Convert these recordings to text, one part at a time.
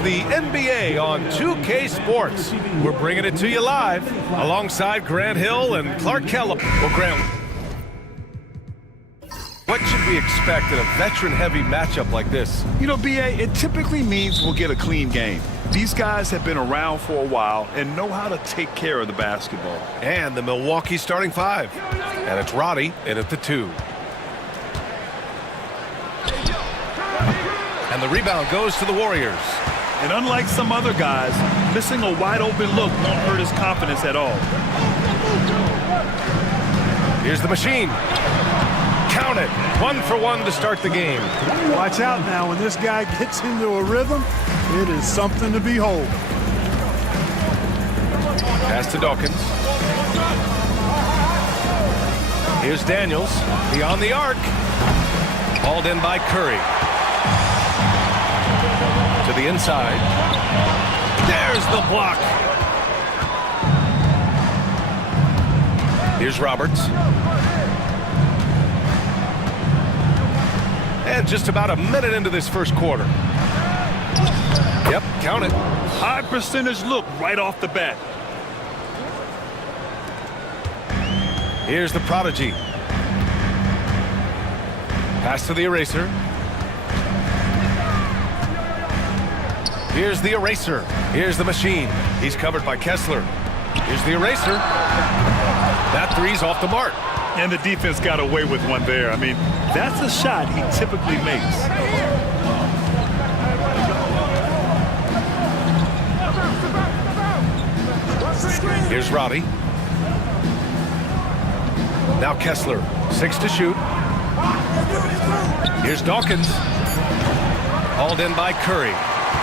the NBA on 2K Sports. We're bringing it to you live alongside Grant Hill and Clark Kellogg. Well, Grant, what should we expect in a veteran-heavy matchup like this? You know, B.A., it typically means we'll get a clean game. These guys have been around for a while and know how to take care of the basketball. And the Milwaukee starting five. And it's Roddy in at the 2. And the rebound goes to the Warriors. And unlike some other guys, missing a wide-open look won't hurt his confidence at all. Here's the machine. Count it. 1 for 1 to start the game. Watch out now. When this guy gets into a rhythm, it is something to behold. Pass to Dawkins. Here's Daniels. Beyond the arc. Hauled in by Curry. To the inside. There's the block. Here's Roberts. And just about a minute into this first quarter. Yep, count it. High percentage look right off the bat. Here's the prodigy. Pass to the eraser. Here's the eraser. Here's the machine. He's covered by Kessler. Here's the eraser. That three's off the mark. And the defense got away with one there. I mean, that's a shot he typically makes. Here's Roddy. Now Kessler. 6 to shoot. Here's Dawkins. Hauled in by Curry.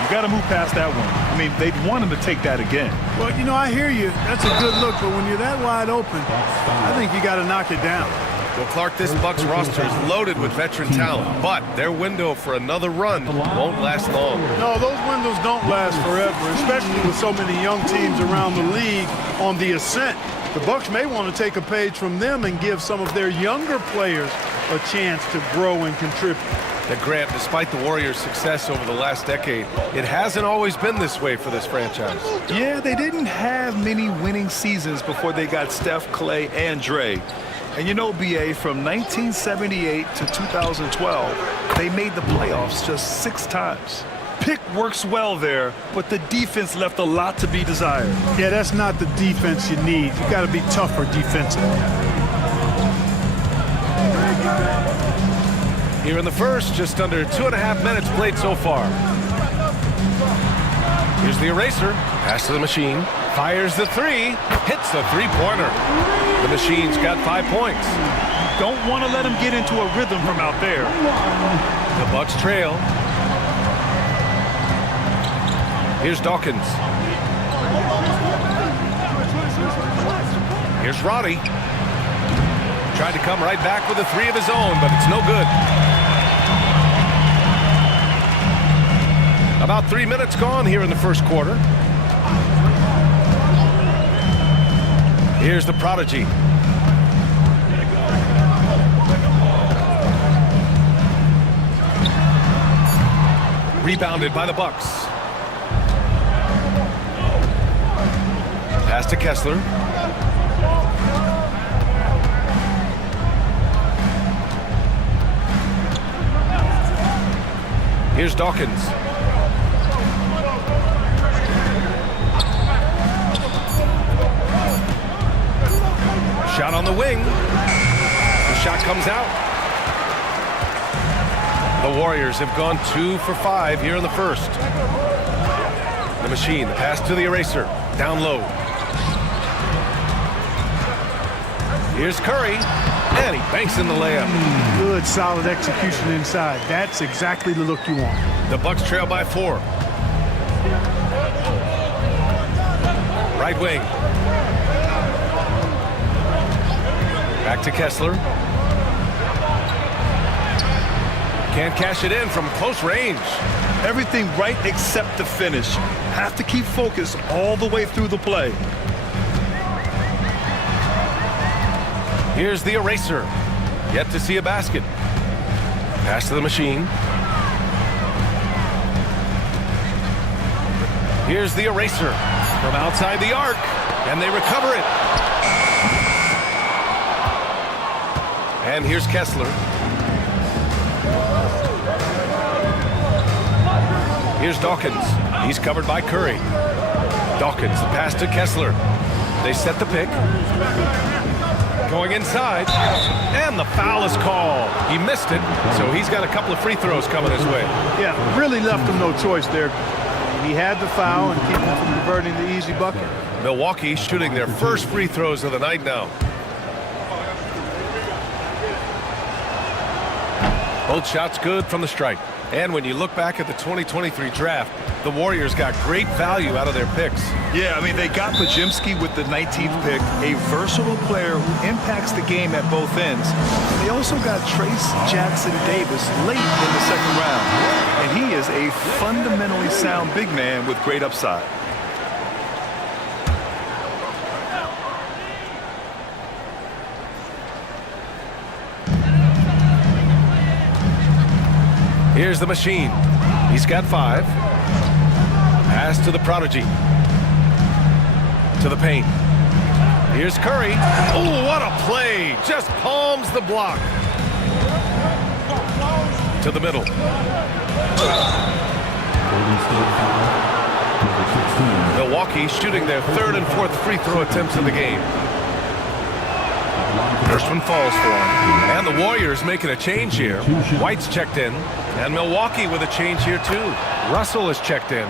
You got to move past that one. I mean, they'd want him to take that again. Well, you know, I hear you. That's a good look, but when you're that wide open, I think you got to knock it down. Well, Clark, this Bucks roster is loaded with veteran talent, but their window for another run won't last long. No, those windows don't last forever, especially with so many young teams around the league on the ascent. The Bucks may want to take a page from them and give some of their younger players a chance to grow and contribute. Now, Grant, despite the Warriors' success over the last decade, it hasn't always been this way for this franchise. Yeah, they didn't have many winning seasons before they got Steph, Clay, and Dre. And you know, B.A., from 1978 to 2012, they made the playoffs just 6 times. Pick works well there, but the defense left a lot to be desired. Yeah, that's not the defense you need. You got to be tougher defensively. Here in the first, just under 2.5 minutes played so far. Here's the eraser. Pass to the machine. Fires the 3. Hits the 3-pointer. The machine's got 5 points. Don't want to let him get into a rhythm from out there. The Bucks trail. Here's Dawkins. Here's Roddy. Tried to come right back with a 3 of his own, but it's no good. About 3 minutes gone here in the first quarter. Here's the prodigy. Rebounded by the Bucks. Pass to Kessler. Here's Dawkins. Shot on the wing. The shot comes out. The Warriors have gone 2 for 5 here in the first. The machine, the pass to the eraser. Down low. Here's Curry. And he banks in the layup. Good, solid execution inside. That's exactly the look you want. The Bucks trail by 4. Right wing. Back to Kessler. Can't cash it in from close range. Everything right except the finish. Have to keep focused all the way through the play. Here's the eraser. Yet to see a basket. Pass to the machine. Here's the eraser from outside the arc, and they recover it. And here's Kessler. Here's Dawkins. He's covered by Curry. Dawkins, the pass to Kessler. They set the pick. Going inside, and the foul is called. He missed it, so he's got a couple of free throws coming his way. Yeah, really left him no choice there. He had the foul and keep him from converting the easy bucket. Milwaukee shooting their first free throws of the night now. Both shots good from the stripe. And when you look back at the 2023 draft, the Warriors got great value out of their picks. Yeah, I mean, they got Podziemski with the 19th pick, a versatile player who impacts the game at both ends. They also got Trace Jackson Davis late in the second round, and he is a fundamentally sound big man with great upside. Here's the machine. He's got 5. Pass to the prodigy. To the paint. Here's Curry. Oh, what a play. Just palms the block. To the middle. Milwaukee shooting their 3rd and 4th free throw attempts in the game. First one falls for him. And the Warriors making a change here. White's checked in. And Milwaukee with a change here too. Russell is checked in.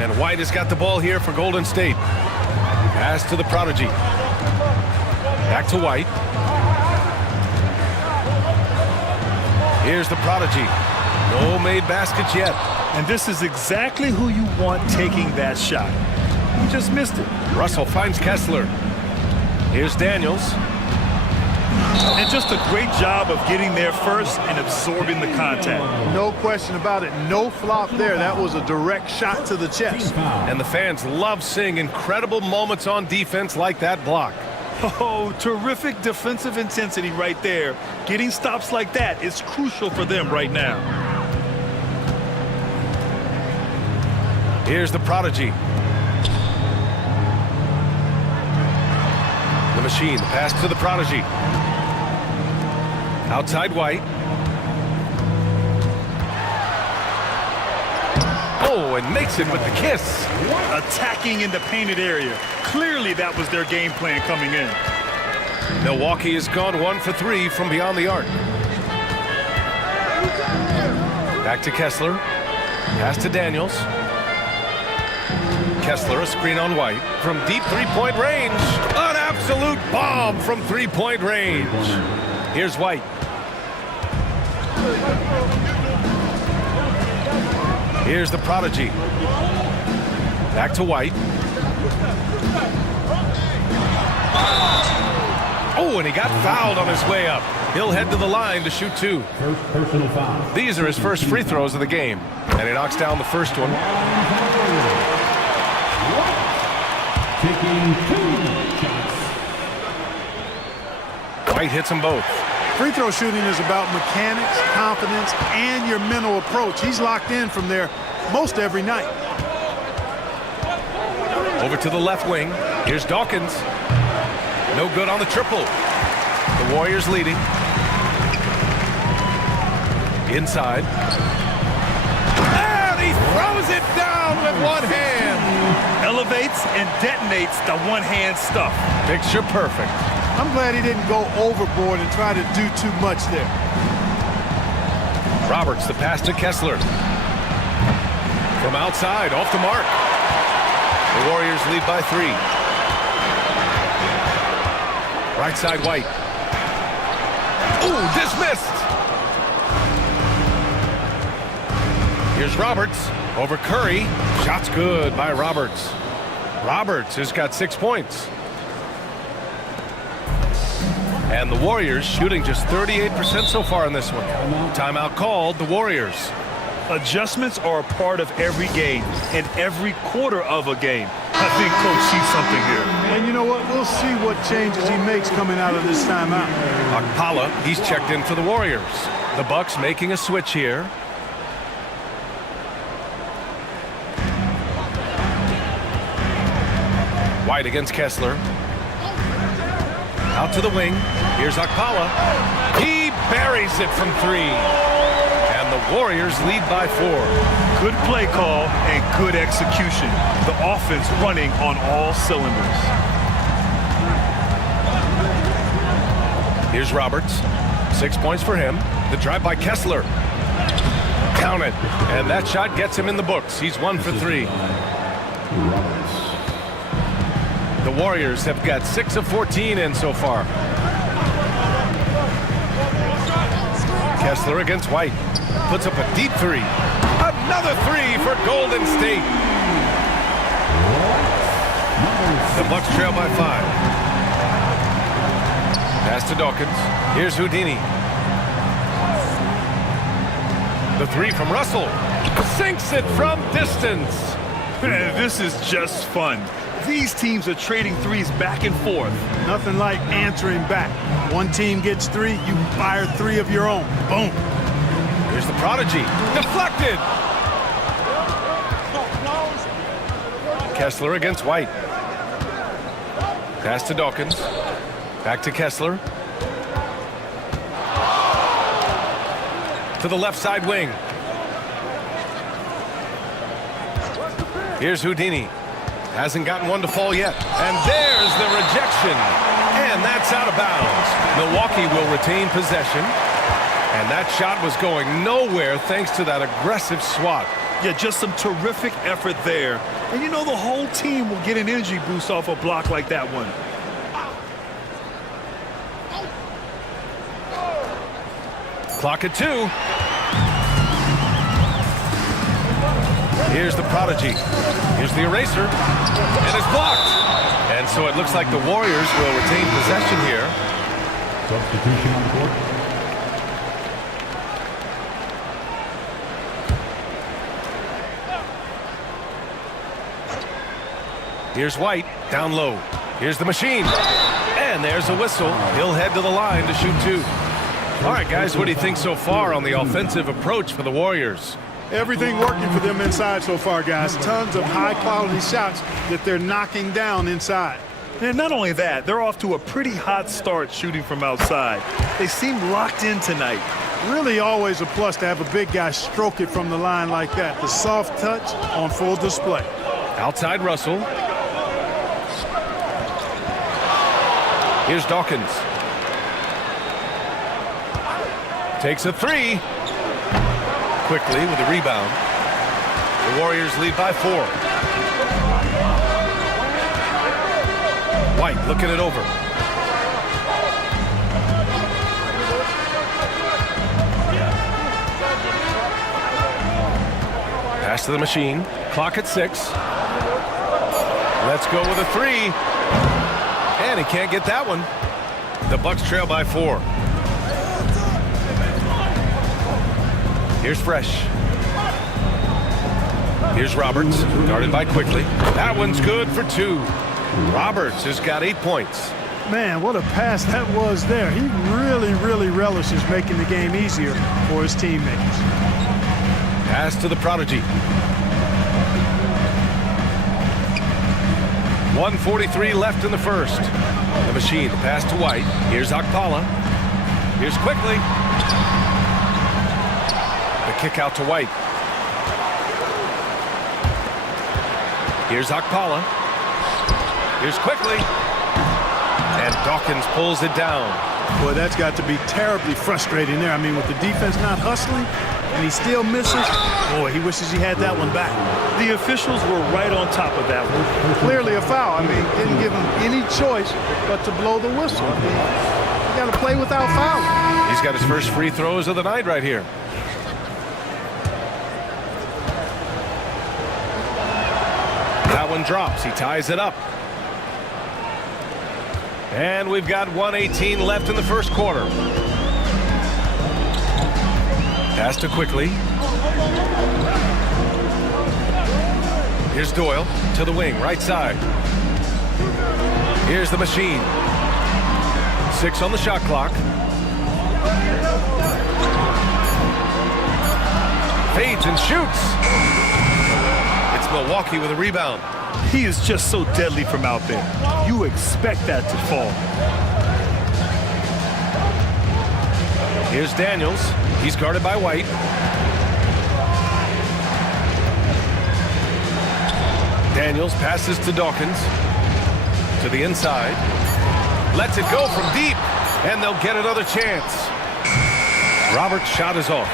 And White has got the ball here for Golden State. Pass to the prodigy. Back to White. Here's the prodigy. No made baskets yet. And this is exactly who you want taking that shot. He just missed it. Russell finds Kessler. Here's Daniels. And just a great job of getting there first and absorbing the contact. No question about it. No flop there. That was a direct shot to the chest. And the fans love seeing incredible moments on defense like that block. Oh, terrific defensive intensity right there. Getting stops like that is crucial for them right now. Here's the prodigy. The machine, the pass to the prodigy. Outside White. Oh, and makes it with the kiss. Attacking in the painted area. Clearly that was their game plan coming in. Milwaukee has gone 1 for 3 from beyond the arc. Back to Kessler. Pass to Daniels. Kessler, a screen on White. From deep three-point range. An absolute bomb from three-point range. Here's White. Here's the prodigy. Back to White. Oh, and he got fouled on his way up. He'll head to the line to shoot 2. First personal foul. These are his first free throws of the game. And he knocks down the first one. Taking 2 shots. White hits them both. Free throw shooting is about mechanics, confidence, and your mental approach. He's locked in from there most every night. Over to the left wing. Here's Dawkins. No good on the triple. The Warriors leading. Inside. And he throws it down with one hand. Elevates and detonates the one-hand stuff. Picture perfect. I'm glad he didn't go overboard and try to do too much there. Roberts, the pass to Kessler. From outside, off the mark. The Warriors lead by 3. Right side, White. Ooh, dismissed. Here's Roberts over Curry. Shot's good by Roberts. Roberts has got 6 points. And the Warriors shooting just 38% so far in this one. Timeout called, the Warriors. Adjustments are a part of every game and every quarter of a game. I think Coach sees something here. And you know what? We'll see what changes he makes coming out of this timeout. Akpala, he's checked in for the Warriors. The Bucks making a switch here. White against Kessler. Out to the wing. Here's Akpala. He buries it from 3. And the Warriors lead by 4. Good play call and good execution. The offense running on all cylinders. Here's Roberts. 6 points for him. The drive by Kessler. Count it. And that shot gets him in the books. He's 1 for 3. The Warriors have got 6 of 14 in so far. Kessler against White. Puts up a deep 3. Another 3 for Golden State. The Bucks trail by 5. Pass to Dawkins. Here's Houdini. The 3 from Russell. Sinks it from distance. This is just fun. These teams are trading threes back and forth. Nothing like answering back. One team gets 3, you fire 3 of your own. Boom. Here's the prodigy. Deflected. Kessler against White. Pass to Dawkins. Back to Kessler. To the left side wing. Here's Houdini. Hasn't gotten one to fall yet. And there's the rejection. And that's out of bounds. Milwaukee will retain possession. And that shot was going nowhere thanks to that aggressive swat. Yeah, just some terrific effort there. And you know the whole team will get an energy boost off a block like that one. Clock at 2. Here's the prodigy. Here's the eraser. And it's blocked. And so it looks like the Warriors will retain possession here. Substitution on the court. Here's White, down low. Here's the machine. And there's a whistle. He'll head to the line to shoot 2. All right, guys, what do you think so far on the offensive approach for the Warriors? Everything working for them inside so far, guys. Tons of high-quality shots that they're knocking down inside. And not only that, they're off to a pretty hot start shooting from outside. They seem locked in tonight. Really always a plus to have a big guy stroke it from the line like that. The soft touch on full display. Outside Russell. Here's Dawkins. Takes a 3. Quickly with a rebound. The Warriors lead by 4. White looking it over. Pass to the machine. Clock at 6. Let's go with a 3. And he can't get that one. The Bucks trail by 4. Here's Fresh. Here's Roberts, guarded by Quickly. That one's good for 2. Roberts has got 8 points. Man, what a pass that was there. He really relishes making the game easier for his teammates. Pass to the prodigy. 1:43 left in the first. The machine, pass to White. Here's Akpala. Here's Quickly. The kick out to White. Here's Akpala. Here's Quickly. And Dawkins pulls it down. Boy, that's got to be terribly frustrating there. I mean, with the defense not hustling and he still misses, boy, he wishes he had that one back. The officials were right on top of that one. Clearly a foul. I mean, didn't give him any choice but to blow the whistle. I mean, you got to play without fouling. He's got his first free throws of the night right here. That one drops. He ties it up. And we've got 1:18 left in the first quarter. Pass to Quickly. Here's Doyle to the wing, right side. Here's the machine. 6 on the shot clock. Fades and shoots. It's Milwaukee with a rebound. He is just so deadly from out there. You expect that to fall. Here's Daniels. He's guarded by White. Daniels passes to Dawkins. To the inside. Lets it go from deep. And they'll get another chance. Roberts' shot is off.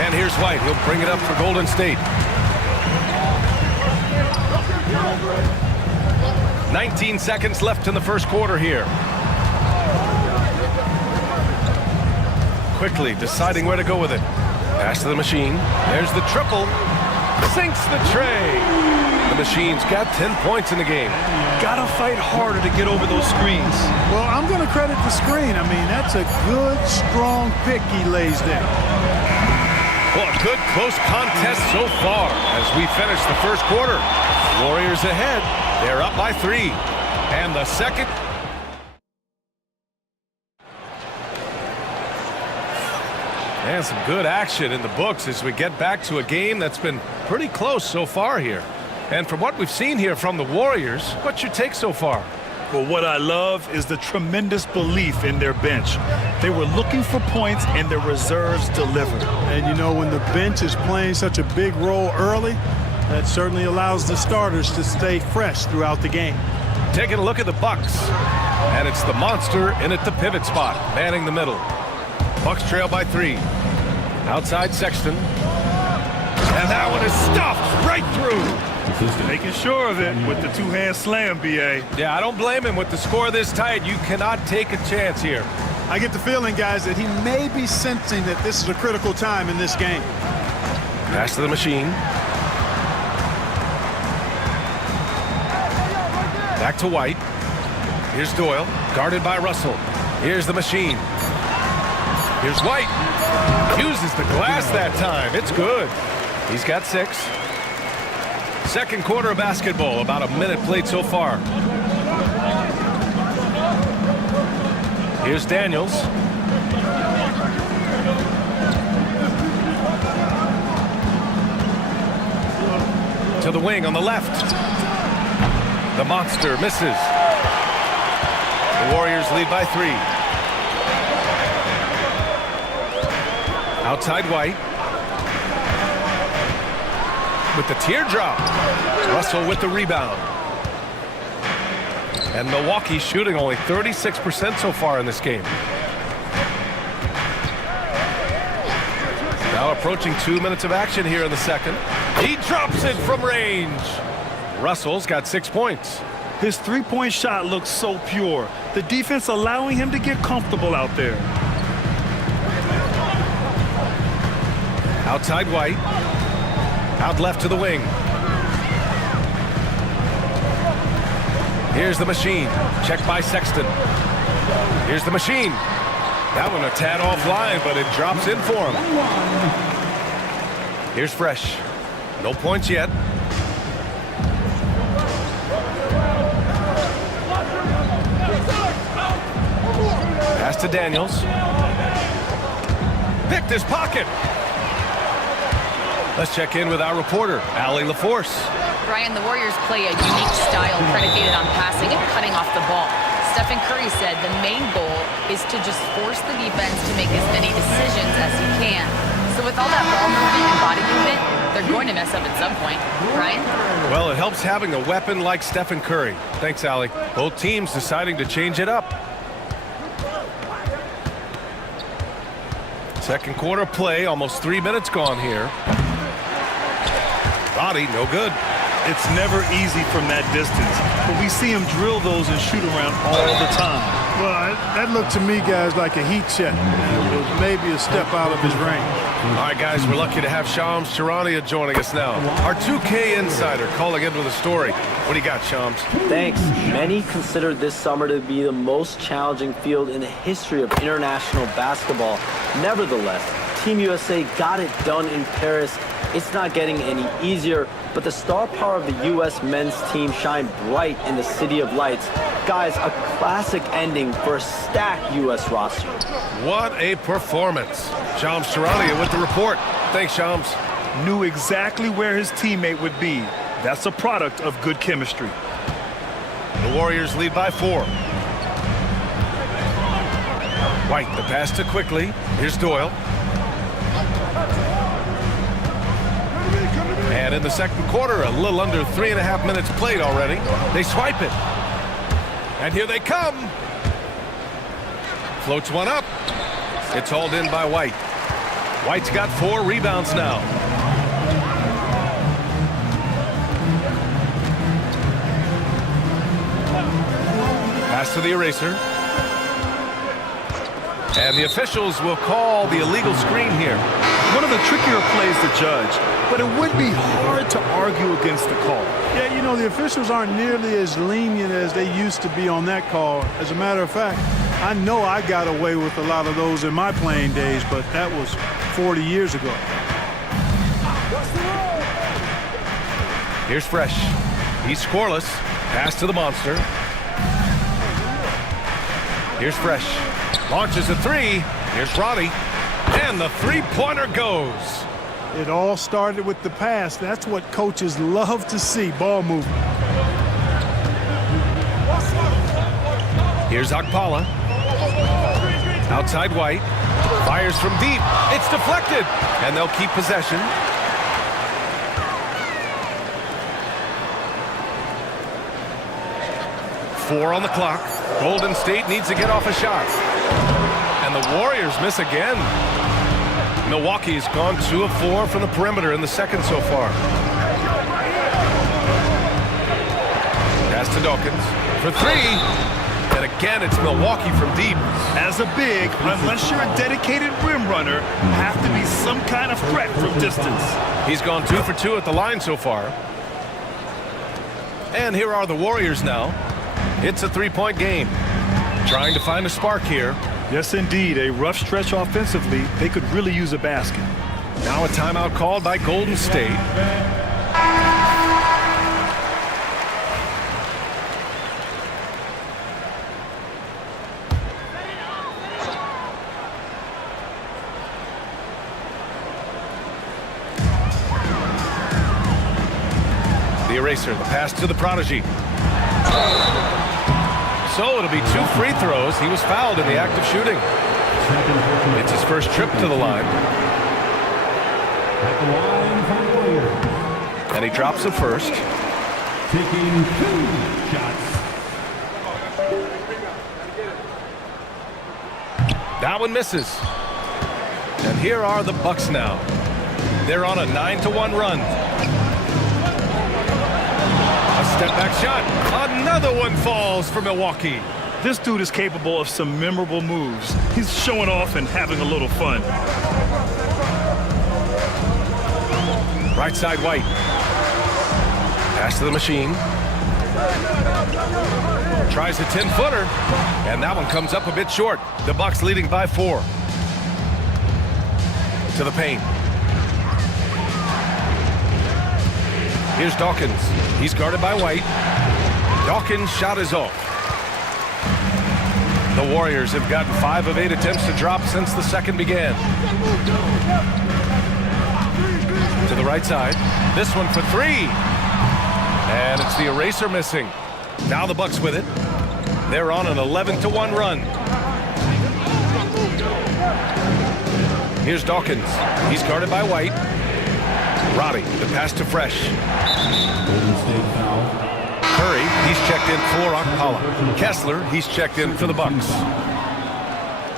And here's White. He'll bring it up for Golden State. 19 seconds left in the first quarter here. Quickly deciding where to go with it. Pass to the machine. There's the triple. Sinks the tray. The machine's got 10 points in the game. Gotta fight harder to get over those screens. Well, I'm going to credit the screen. I mean, that's a good, strong pick he lays there. Well, a good close contest so far as we finish the first quarter. Warriors ahead. They're up by 3. And the second. And some good action in the books as we get back to a game that's been pretty close so far here. And from what we've seen here from the Warriors, what's your take so far? Well, what I love is the tremendous belief in their bench. They were looking for points, and their reserves delivered. And, you know, when the bench is playing such a big role early, that certainly allows the starters to stay fresh throughout the game. Taking a look at the Bucks. And it's the monster in at the pivot spot, manning the middle. Bucks trail by 3. Outside Sexton. And that one is stuffed right through. Making sure of it with the two-hand slam, B.A. Yeah, I don't blame him with the score this tight. You cannot take a chance here. I get the feeling, guys, that he may be sensing that this is a critical time in this game. Pass to the machine. Back to White. Here's Doyle, guarded by Russell. Here's the machine. Here's White. Uses the glass that time. It's good. He's got 6. Second quarter of basketball, about a minute played so far. Here's Daniels. To the wing on the left. The monster misses. The Warriors lead by 3. Outside White. With the teardrop. Russell with the rebound. And Milwaukee shooting only 36% so far in this game. Now approaching 2 minutes of action here in the second. He drops it from range. Russell's got 6 points. His three-point shot looks so pure. The defense allowing him to get comfortable out there. Outside White. Out left to the wing. Here's the machine. Checked by Sexton. Here's the machine. That one a tad offline, but it drops in for him. Here's Fresh. No points yet. Pass to Daniels. Picked his pocket. Let's check in with our reporter, Allie LaForce. Brian, the Warriors play a unique style predicated on passing and cutting off the ball. Stephen Curry said the main goal is to just force the defense to make as many decisions as he can. So with all that ball movement and body movement, they're going to mess up at some point. Brian? Well, it helps having a weapon like Stephen Curry. Thanks, Allie. Both teams deciding to change it up. Second quarter play, almost 3 minutes gone here. Body, no good. It's never easy from that distance, but we see him drill those and shoot around all the time. Well, that looked to me, guys, like a heat check. It was maybe a step out of his range. All right, guys, we're lucky to have Shams Charania joining us now. Our 2K insider calling in with a story. What do you got, Shams? Thanks. Many consider this summer to be the most challenging field in the history of international basketball. Nevertheless, Team USA got it done in Paris. It's not getting any easier, but the star power of the U.S. men's team shined bright in the City of Lights. Guys, a classic ending for a stacked U.S. roster. What a performance. Shams Charania with the report. Thanks, Shams. Knew exactly where his teammate would be. That's a product of good chemistry. The Warriors lead by 4. White, the pass to quickly. Here's Doyle. And in the second quarter, a little under 3.5 minutes played already. They swipe it. And here they come. Floats one up. It's hauled in by White. White's got 4 rebounds now. Pass to the eraser. And the officials will call the illegal screen here. One of the trickier plays to judge, but it would be hard to argue against the call. Yeah, you know, the officials aren't nearly as lenient as they used to be on that call. As a matter of fact, I know I got away with a lot of those in my playing days, but that was 40 years ago. Here's Fresh. He's scoreless. Pass to the monster. Here's Fresh. Launches a 3. Here's Roddy. And the three-pointer goes. It all started with the pass. That's what coaches love to see, ball movement. Here's Akpala. Outside White. Fires from deep. It's deflected. And they'll keep possession. Four on the clock. Golden State needs to get off a shot. And the Warriors miss again. Milwaukee's gone 2 of 4 from the perimeter in the second so far. Pass to Dawkins for 3. And again, it's Milwaukee from deep. As a big, unless you're a dedicated rim runner, have to be some kind of threat from distance. He's gone 2 for 2 at the line so far. And here are the Warriors now. It's a 3-point game. Trying to find a spark here. Yes, indeed. A rough stretch offensively. They could really use a basket. Now a timeout called by Golden State. The eraser, the pass to the prodigy. So it'll be 2 free throws. He was fouled in the act of shooting. It's his first trip to the line. And he drops it first. Taking 2 shots. That one misses. And here are the Bucks now. They're on a 9-1 run. A step-back shot. Another one falls for Milwaukee. This dude is capable of some memorable moves. He's showing off and having a little fun. Right side White. Pass to the machine. Tries a 10-footer. And that one comes up a bit short. The Bucks leading by 4. To the paint. Here's Dawkins. He's guarded by White. Dawkins' shot is off. The Warriors have gotten 5 of 8 attempts to drop since the second began. To the right side. This one for 3. And it's the eraser missing. Now the Bucks with it. They're on an 11-1 run. Here's Dawkins. He's guarded by White. Roddy, the pass to Fresh. Golden State foul. Curry, he's checked in for Akpala. Kessler, he's checked in for the Bucks.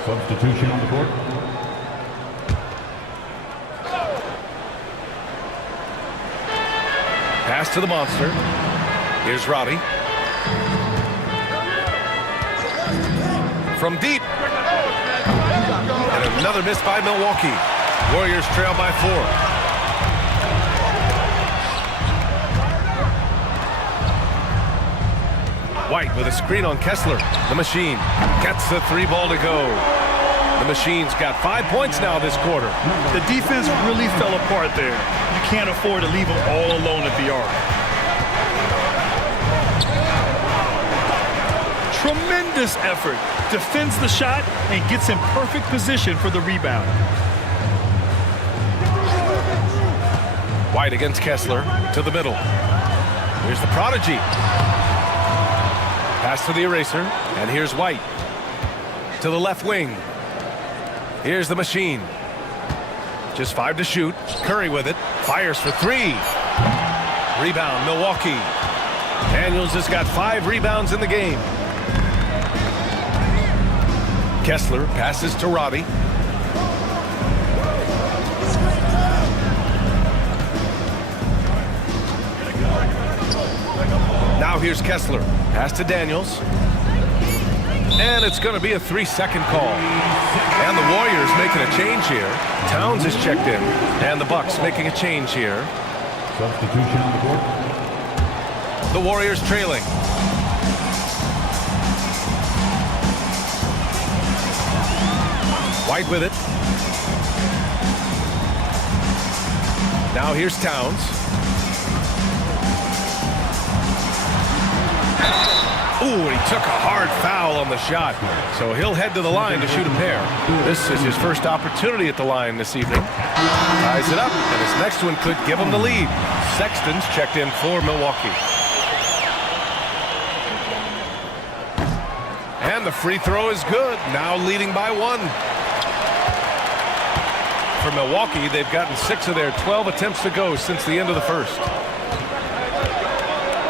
Substitution on the court. Pass to the monster. Here's Roddy. From deep. And another miss by Milwaukee. Warriors trail by 4. White with a screen on Kessler. The machine gets the 3 ball to go. The machine's got 5 points now this quarter. The defense really fell apart there. You can't afford to leave them all alone at the arc. Tremendous effort. Defends the shot and gets in perfect position for the rebound. White against Kessler to the middle. Here's the prodigy. Pass to the eraser, and here's White. To the left wing. Here's the machine. Just 5 to shoot. Curry with it. Fires for 3. Rebound, Milwaukee. Daniels has got 5 rebounds in the game. Kessler passes to Robbie. Now here's Kessler. Pass to Daniels. And it's going to be a 3-second call. And the Warriors making a change here. Towns is checked in. And the Bucks making a change here. Substitution on the court. The Warriors trailing. White with it. Now here's Towns. Ooh, he took a hard foul on the shot. So he'll head to the line to shoot a pair. This is his first opportunity at the line this evening. Ties it up, and his next one could give him the lead. Sexton's checked in for Milwaukee. And the free throw is good. Now leading by 1. For Milwaukee, they've gotten 6 of their 12 attempts to go since the end of the first.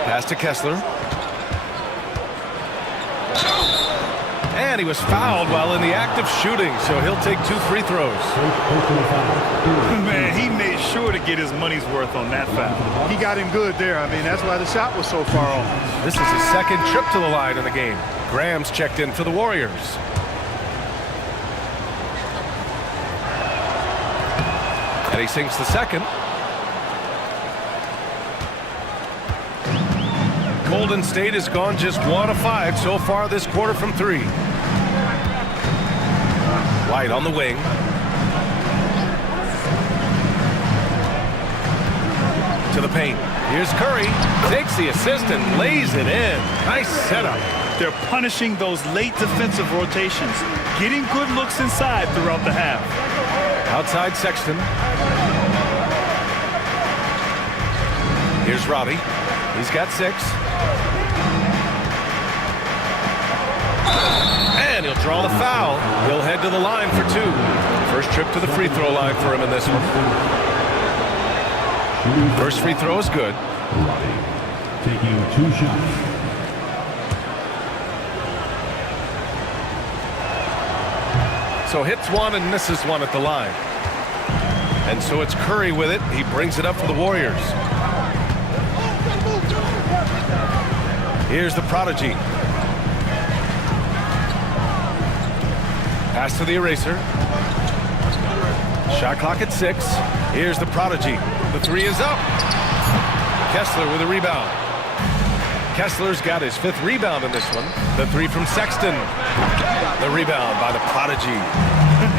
Pass to Kessler. And he was fouled while in the act of shooting, so he'll take 2 free throws. Man, he made sure to get his money's worth on that foul. He got him good there. I mean, that's why the shot was so far off. This is his second trip to the line in the game. Graham's checked in for the Warriors. And he sinks the second. Golden State has gone just 1 of 5 so far this quarter from 3. White on the wing. To the paint. Here's Curry. Takes the assist and lays it in. Nice setup. They're punishing those late defensive rotations, getting good looks inside throughout the half. Outside Sexton. Here's Robbie. He's got 6. And he'll draw the foul. He'll head to the line for 2. First trip to the free throw line for him in this one. First free throw is good. Taking 2 shots. So hits 1 and misses 1 at the line. And so it's Curry with it. He brings it up for the Warriors. Here's the prodigy. Pass to the eraser. Shot clock at 6. Here's the prodigy. The 3 is up. Kessler with a rebound. Kessler's got his 5th rebound in this one. The 3 from Sexton. The rebound by the prodigy.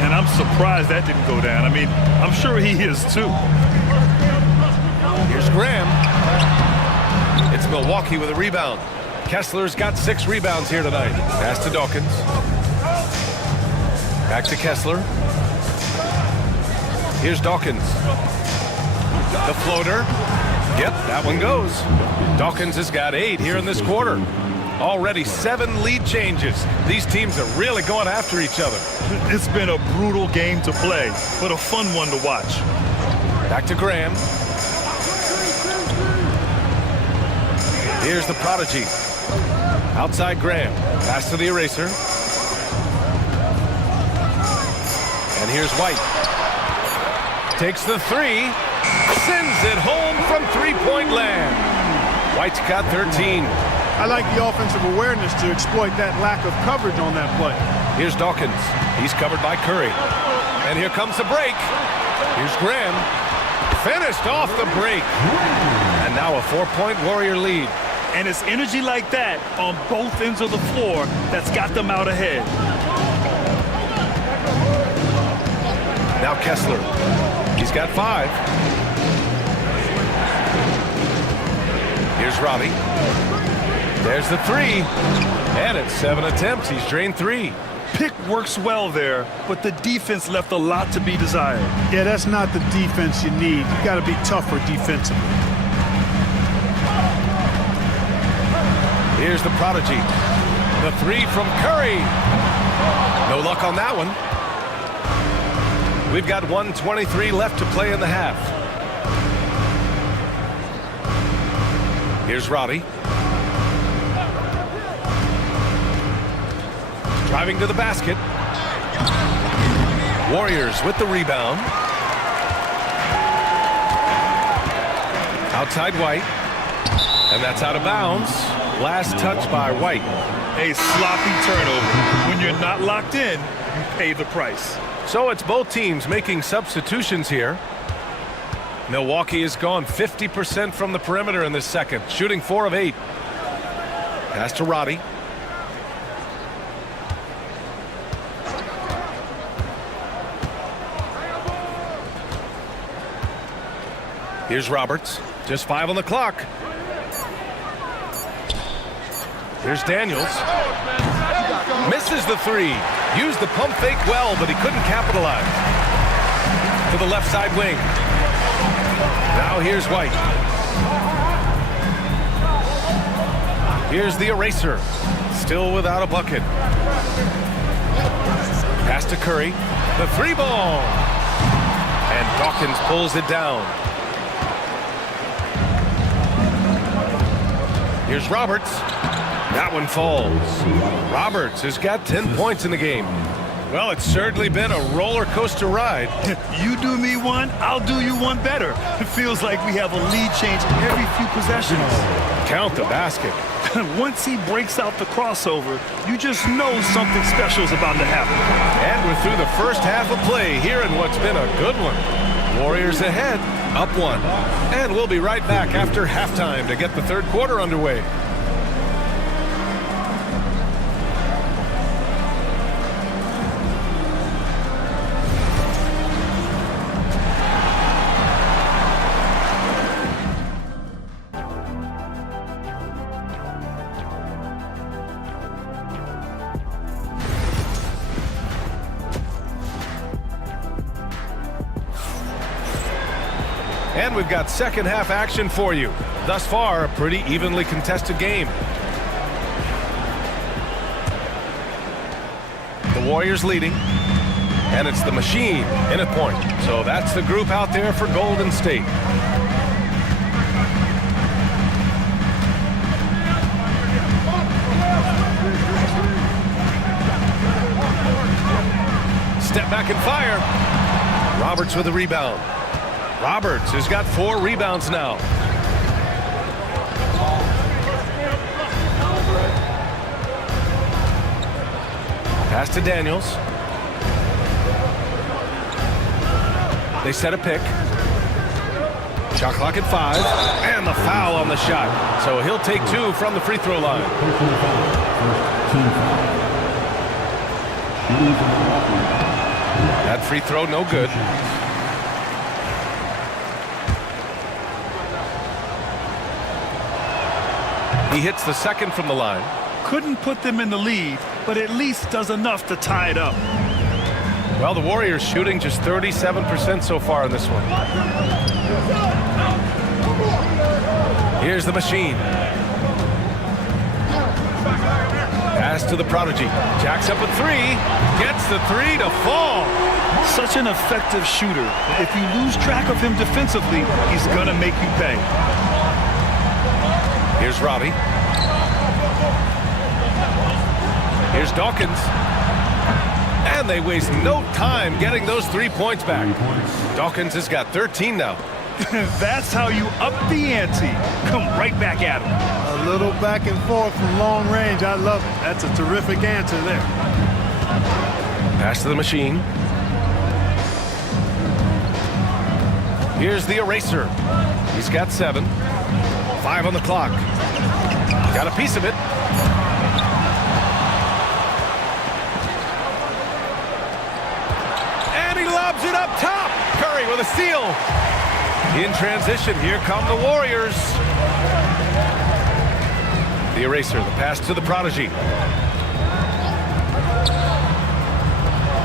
And I'm surprised that didn't go down. I mean, I'm sure he is too. Here's Graham. It's Milwaukee with a rebound. Kessler's got 6 rebounds here tonight. Pass to Dawkins. Back to Kessler. Here's Dawkins. The floater. Yep, that one goes. Dawkins has got 8 here in this quarter. Already 7 lead changes. These teams are really going after each other. It's been a brutal game to play, but a fun one to watch. Back to Graham. Here's the prodigy. Outside Graham. Pass to the eraser. And here's White. Takes the 3. Sends it home from 3-point land. White's got 13. I like the offensive awareness to exploit that lack of coverage on that play. Here's Dawkins. He's covered by Curry. And here comes the break. Here's Graham. Finished off the break. And now a 4-point Warrior lead. And it's energy like that on both ends of the floor that's got them out ahead. Now Kessler. He's got 5. Here's Robbie. There's the 3. And at 7 attempts, he's drained 3. Pick works well there, but the defense left a lot to be desired. Yeah, that's not the defense you need. You got to be tougher defensively. Here's the prodigy. The three from Curry. No luck on that one. We've got 1:23 left to play in the half. Here's Roddy. Driving to the basket. Warriors with the rebound. Outside White. And that's out of bounds. Last touch by White. A sloppy turnover. When you're not locked in, you pay the price. So it's both teams making substitutions here. Milwaukee has gone 50% from the perimeter in this second, shooting 4 of 8. Pass to Roddy. Here's Roberts. Just 5 on the clock. Here's Daniels. Misses the three. Used the pump fake well, but he couldn't capitalize. To the left side wing. Now here's White. Here's the eraser. Still without a bucket. Pass to Curry. The three ball. And Dawkins pulls it down. Here's Roberts. That one falls. Roberts has got 10 points in the game. Well, it's certainly been a roller coaster ride. You do me one, I'll do you one better. It feels like we have a lead change every few possessions. Count the basket. Once he breaks out the crossover, you just know something special is about to happen. And we're through the first half of play here in what's been a good one. Warriors ahead, up 1. And we'll be right back after halftime to get the third quarter underway. And we've got second half action for you. Thus far, a pretty evenly contested game. The Warriors leading. And it's the machine in at point. So that's the group out there for Golden State. Step back and fire. Roberts with the rebound. Roberts has got 4 rebounds now. Pass to Daniels. They set a pick. Shot clock at 5. And the foul on the shot. So he'll take 2 from the free throw line. That free throw no good. He hits the second from the line. Couldn't put them in the lead, but at least does enough to tie it up. Well, the Warriors shooting just 37% so far in this one. Here's the machine. Pass to the prodigy. Jacks up a 3. Gets the 3 to fall. Such an effective shooter. If you lose track of him defensively, he's gonna make you pay. Here's Robbie. Here's Dawkins. And they waste no time getting those 3 points back. Dawkins has got 13 now. That's how you up the ante. Come right back at him. A little back and forth from long range. I love it. That's a terrific answer there. Pass to the machine. Here's the eraser. He's got 7. 5 on the clock. Got a piece of it. And he lobs it up top. Curry with a steal. In transition, here come the Warriors. The eraser, the pass to the prodigy.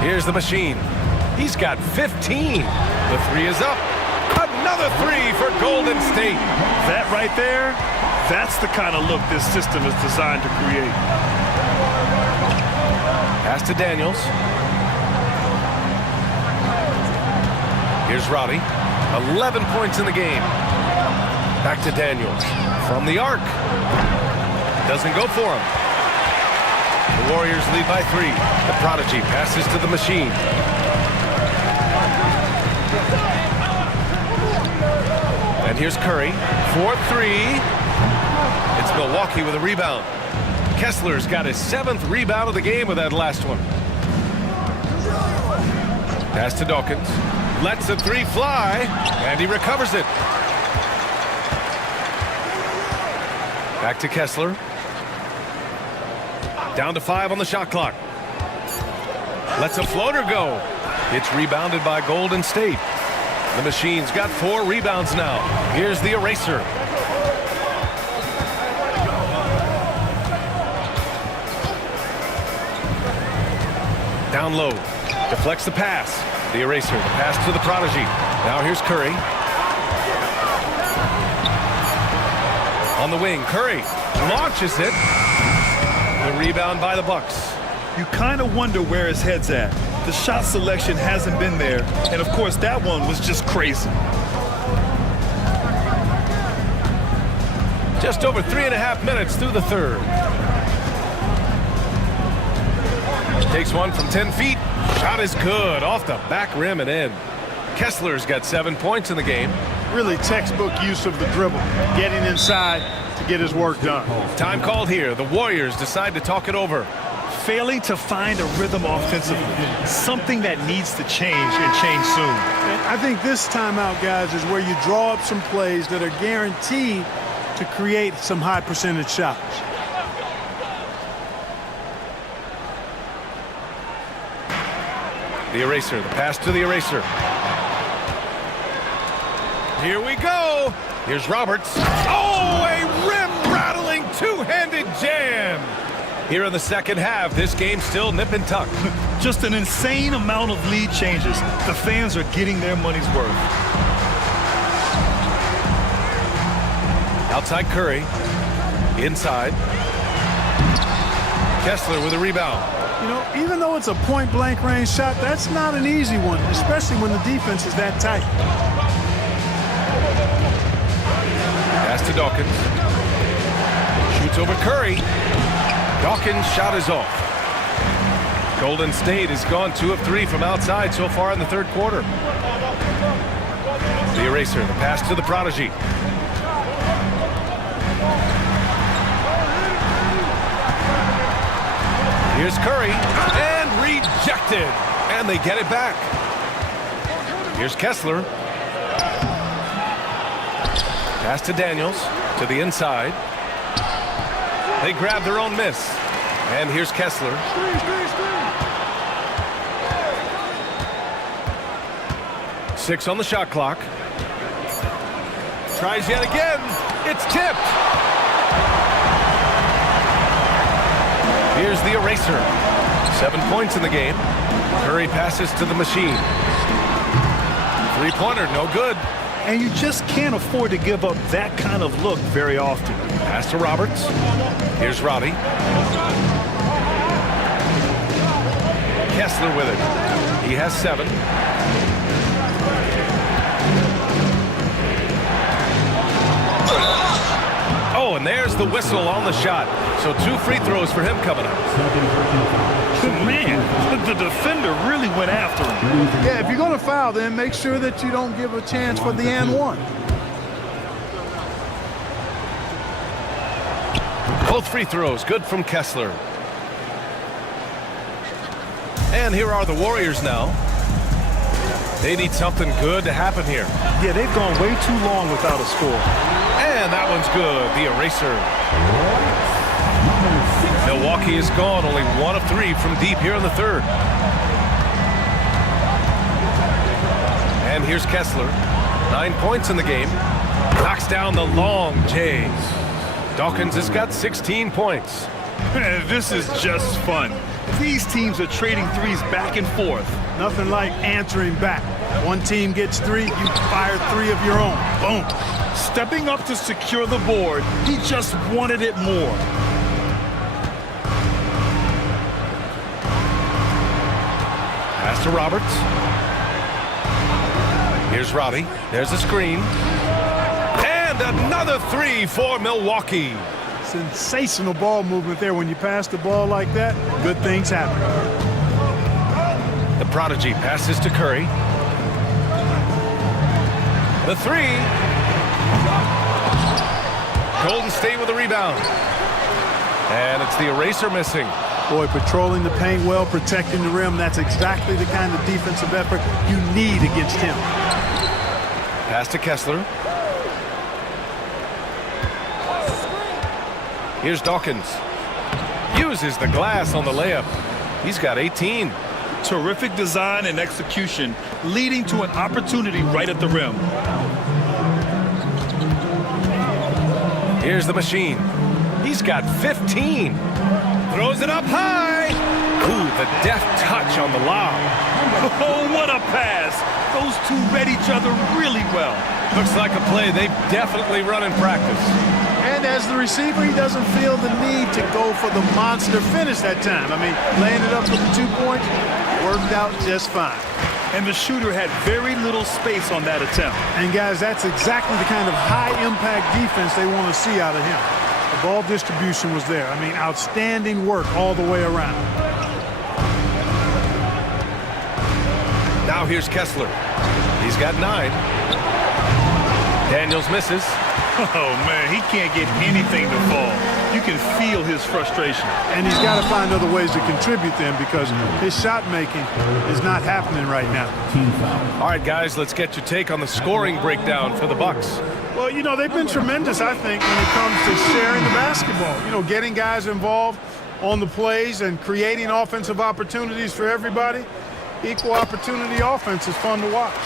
Here's the machine. He's got 15. The 3 is up. Another 3 for Golden State. That right there, That's the kind of look this system is designed to create. Pass to Daniels. Here's Roddy. 11 points in the game. Back to Daniels. From the arc. Doesn't go for him. The Warriors lead by 3. The Prodigy passes to the Machine. And here's Curry for 3. It's Milwaukee with a rebound. Kessler's got his 7th rebound of the game with that last one. Pass to Dawkins. Lets the 3 fly, and he recovers it. Back to Kessler. Down to 5 on the shot clock. Lets a floater go. It's rebounded by Golden State. The Machine's got 4 rebounds now. Here's the eraser. Down low. Deflects the pass. The eraser. The pass to the Prodigy. Now here's Curry. On the wing, Curry launches it. The rebound by the Bucks. You kind of wonder where his head's at. The shot selection hasn't been there, and of course that one was just crazy. Just over 3.5 minutes through the third. Takes one from 10 feet. Shot is good off the back rim and in. Kessler's got 7 points in the game. Really textbook use of the dribble, getting inside to get his work done. Time called here. The Warriors decide to talk it over. Failing to find a rhythm offensively, something that needs to change and change soon. And I think this timeout, guys, is where you draw up some plays that are guaranteed to create some high percentage shots. The eraser, the pass to the eraser. Here we go. Here's Roberts. Oh, a rim-rattling two-handed jam. Here in the second half, this game's still nip and tuck. Just an insane amount of lead changes. The fans are getting their money's worth. Outside Curry. Inside. Kessler with a rebound. You know, even though it's a point-blank range shot, that's not an easy one, especially when the defense is that tight. Pass to Dawkins. Shoots over Curry. Dawkins' shot is off. Golden State has gone 2 of 3 from outside so far in the third quarter. The eraser, the pass to the Prodigy. Here's Curry, and rejected. And they get it back. Here's Kessler. Pass to Daniels, to the inside. They grab their own miss. And here's Kessler. Six on the shot clock. Tries yet again. It's tipped. Here's the eraser. 7 points in the game. Curry passes to the Machine. Three-pointer, no good. And you just can't afford to give up that kind of look very often. Pass to Roberts. Here's Roddy. Kessler with it. He has 7. Oh, and there's the whistle on the shot. So 2 free throws for him coming up. Man, the defender really went after him. Yeah, if you're going to foul, then make sure that you don't give a chance for the and one. Both free throws good from Kessler. And here are the Warriors now. They need something good to happen here. Yeah, they've gone way too long without a score. And that one's good. The eraser. Milwaukee is gone. Only 1 of 3 from deep here in the third. And here's Kessler. 9 points in the game. Knocks down the long Jays. Dawkins has got 16 points. This is just fun. These teams are trading threes back and forth. Nothing like answering back. One team gets 3, you fire 3 of your own. Boom. Stepping up to secure the board, he just wanted it more. Pass to Roberts. Here's Robbie. There's a screen. And another three for Milwaukee. Sensational ball movement there. When you pass the ball like that, good things happen. The prodigy passes to Curry. The three. Golden State with a rebound. And it's the eraser missing. Boy, patrolling the paint well, protecting the rim. That's exactly the kind of defensive effort you need against him. Pass to Kessler. Here's Dawkins. Uses the glass on the layup. He's got 18. Terrific design and execution, leading to an opportunity right at the rim. Here's the machine. He's got 15. Throws it up high. Ooh, the deft touch on the lob. Oh, what a pass. Those two read each other really well. Looks like a play they've definitely run in practice. And as the receiver, he doesn't feel the need to go for the monster finish that time. I mean, laying it up for the 2 points worked out just fine. And the shooter had very little space on that attempt. And guys, that's exactly the kind of high-impact defense they want to see out of him. The ball distribution was there. I mean, outstanding work all the way around. Now here's Kessler. He's got 9. Daniels misses. Oh, man, he can't get anything to fall. You can feel his frustration. And he's got to find other ways to contribute then, because his shot making is not happening right now. All right, guys, let's get your take on the scoring breakdown for the Bucks. Well, you know, they've been tremendous, I think, when it comes to sharing the basketball. You know, getting guys involved on the plays and creating offensive opportunities for everybody. Equal opportunity offense is fun to watch.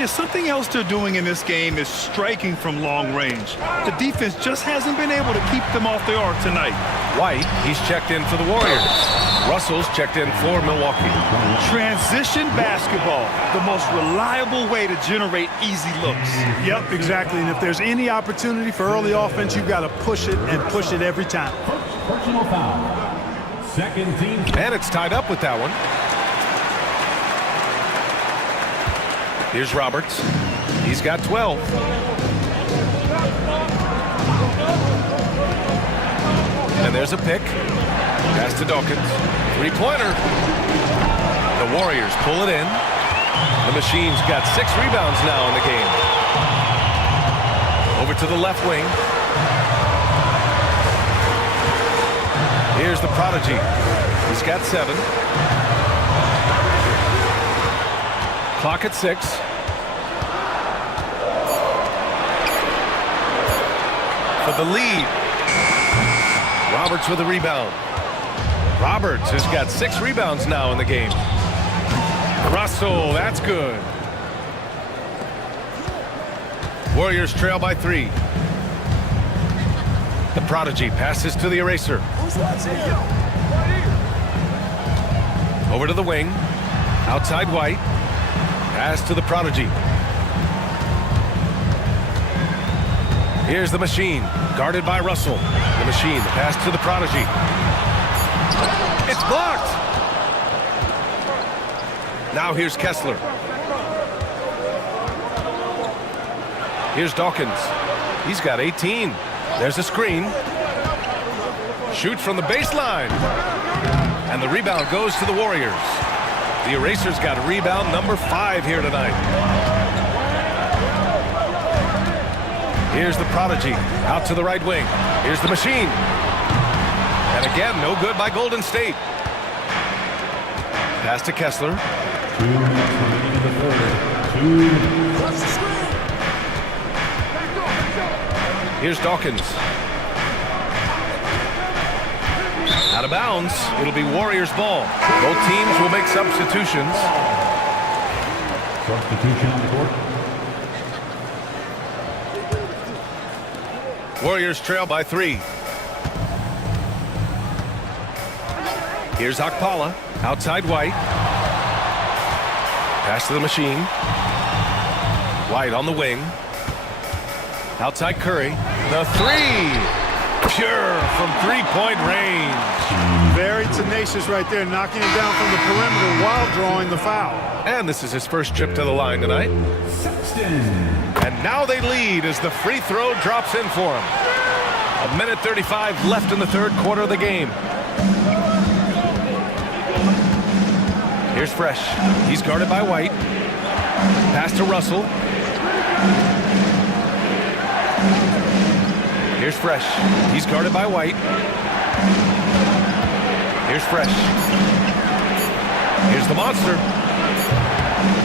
Yeah, something else they're doing in this game is striking from long range. The defense just hasn't been able to keep them off their arc tonight. White, he's checked in for the Warriors. Russell's checked in for Milwaukee. Transition basketball, the most reliable way to generate easy looks. Yep, exactly. And if there's any opportunity for early offense, you've got to push it and push it every time. Personal foul. Second team. And it's tied up with that one. Here's Roberts. He's got 12. And there's a pick. Pass to Dawkins. Three-pointer. The Warriors pull it in. The Machine's got 6 rebounds now in the game. Over to the left wing. Here's the prodigy. He's got 7. Clock at 6. For the lead. Roberts with a rebound. Roberts has got 6 rebounds now in the game. Russell, that's good. Warriors trail by 3. The prodigy passes to the eraser. Over to the wing. Outside White. Pass to the prodigy. Here's the machine, guarded by Russell. The machine, the pass to the prodigy. It's blocked. Now here's Kessler. Here's Dawkins. He's got 18. There's a screen. Shoots from the baseline. And the rebound goes to the Warriors. The Eraser's got a rebound number 5 here tonight. Here's the prodigy out to the right wing. Here's the machine. And again, no good by Golden State. Pass to Kessler. 2 minutes remaining in the third. 2 minutes. Here's Dawkins. Out of bounds. It'll be Warriors ball. Both teams will make substitutions. Substitution on the court. Warriors trail by 3. Here's Okpala. Outside White. Pass to the machine. White on the wing. Outside Curry. The three. Pure from three-point range. Very tenacious right there, knocking it down from the perimeter while drawing the foul. And this is his first trip to the line tonight. And now they lead as the free throw drops in for him. 1:35 left in the third quarter of the game. Here's Fresh. He's guarded by White. Pass to Russell. Here's Fresh. He's guarded by White. Here's Fresh. Here's the monster.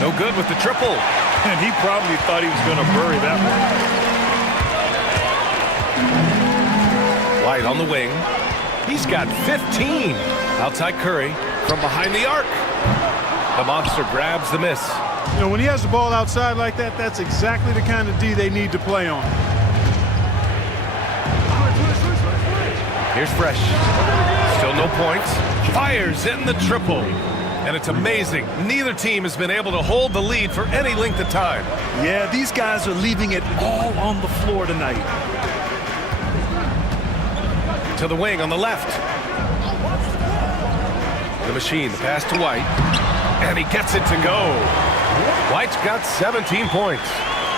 No good with the triple. And he probably thought he was going to bury that one. White on the wing. He's got 15. Outside Curry from behind the arc. The monster grabs the miss. You know, when he has the ball outside like that, that's exactly the kind of D they need to play on. Here's Fresh. Still no points. Fires in the triple. And it's amazing. Neither team has been able to hold the lead for any length of time. Yeah, these guys are leaving it all on the floor tonight. To the wing on the left. The machine, the pass to White. And he gets it to go. White's got 17 points.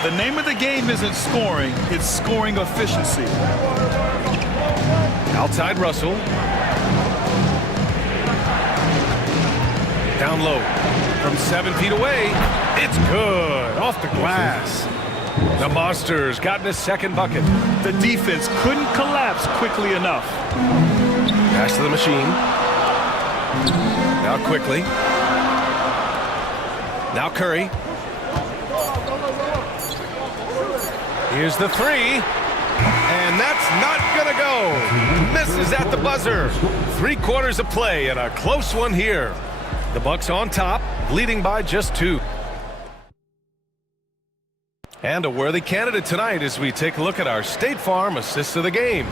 The name of the game isn't scoring, it's scoring efficiency. Outside Russell. Down low. From 7 feet away. It's good. Off the glass. The Monster's gotten his second bucket. The defense couldn't collapse quickly enough. Pass to the machine. Now quickly. Now Curry. Here's the three. And that's not going to go. Misses at the buzzer. 3 quarters of play and a close one here. The Bucks on top, leading by just 2. And a worthy candidate tonight as we take a look at our State Farm assists of the game.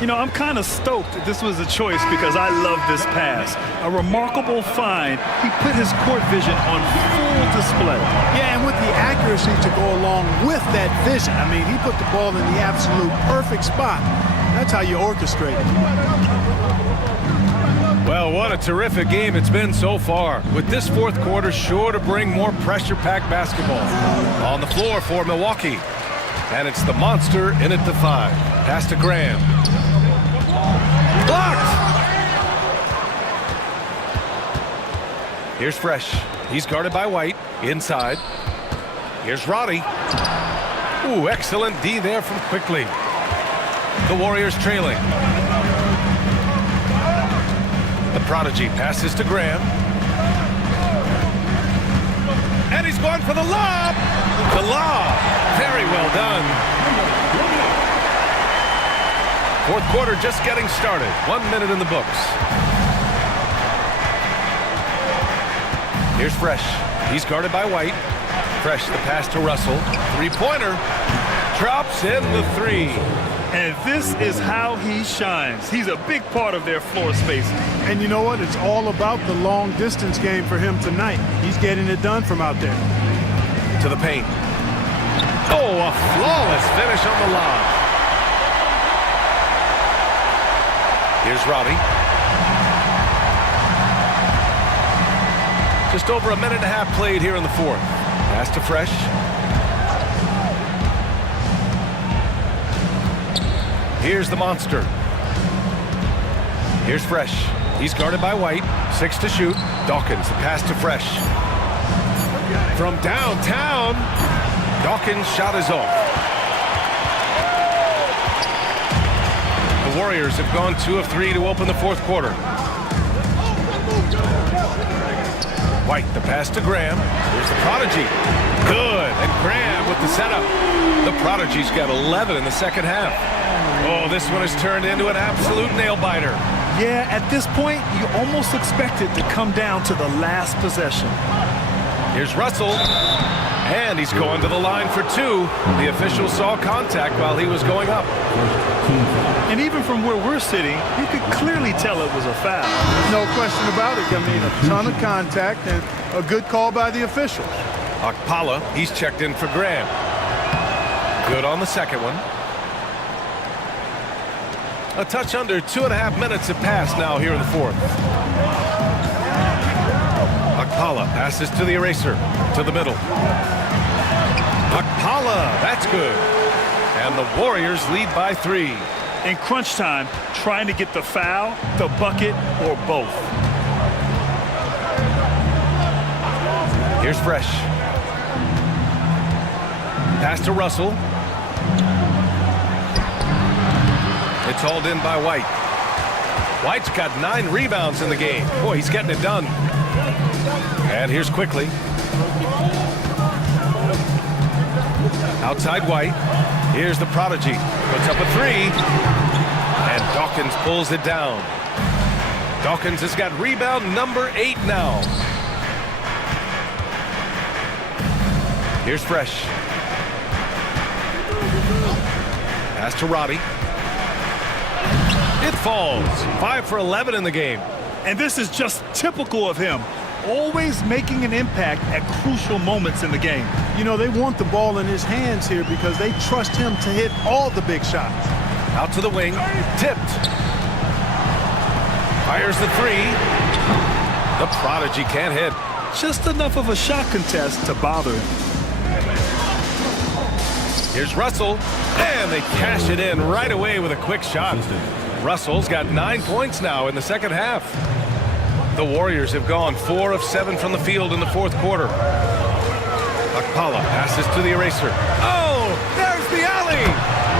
You know, I'm kind of stoked that this was a choice because I love this pass. A remarkable find. He put his court vision on full display. Yeah, and with the accuracy to go along with that vision. I mean, he put the ball in the absolute perfect spot. That's how you orchestrate it. Well, what a terrific game it's been so far. With this fourth quarter sure to bring more pressure-packed basketball. On the floor for Milwaukee. And it's the Monster in at the 5. Pass to Graham. Blocked! Here's Fresh. He's guarded by White. Inside. Here's Roddy. Ooh, excellent D there from Quickly. The Warriors trailing. The Prodigy passes to Graham. And he's going for the lob. The lob. Very well done. Fourth quarter just getting started. 1 minute in the books. Here's Fresh. He's guarded by White. Fresh, the pass to Russell. Three-pointer. Drops in the 3. And this is how he shines. He's a big part of their floor space. And you know what? It's all about the long distance game for him tonight. He's getting it done from out there. To the paint. Oh, a flawless finish on the lob. Here's Roddy. Just over a minute and a half played here in the fourth. Pass to Fresh. Here's the Monster. Here's Fresh. He's guarded by White. 6 to shoot. Dawkins, the pass to Fresh. From downtown, Dawkins' shot is off. The Warriors have gone 2 of 3 to open the fourth quarter. White, the pass to Graham. Here's the Prodigy. Good, and Graham with the setup. The Prodigy's got 11 in the second half. Oh, this one has turned into an absolute nail-biter. Yeah, at this point, you almost expect it to come down to the last possession. Here's Russell. And he's going to the line for 2. The official saw contact while he was going up. And even from where we're sitting, you could clearly tell it was a foul. No question about it. I mean, a ton of contact and a good call by the officials. Akpala, he's checked in for Graham. Good on the second one. A touch under 2.5 minutes have passed now here in the fourth. Akpala passes to the eraser, to the middle. Akpala, that's good. And the Warriors lead by 3. In crunch time, trying to get the foul, the bucket, or both. Here's Fresh. Pass to Russell. It's hauled in by White. White's got 9 rebounds in the game. Boy, he's getting it done. And here's Quickly. Outside White. Here's the prodigy. Puts up a 3. And Dawkins pulls it down. Dawkins has got rebound number 8 now. Here's Fresh. Pass to Roddy. It falls. 5 for 11 in the game. And this is just typical of him. Always making an impact at crucial moments in the game. You know, they want the ball in his hands here because they trust him to hit all the big shots. Out to the wing. Tipped. Fires the 3. The prodigy can't hit. Just enough of a shot contest to bother him. Here's Russell. And they cash it in right away with a quick shot. Russell's got 9 points now in the second half. The Warriors have gone 4 of 7 from the field in the fourth quarter. Akpala passes to the eraser. Oh, there's the alley!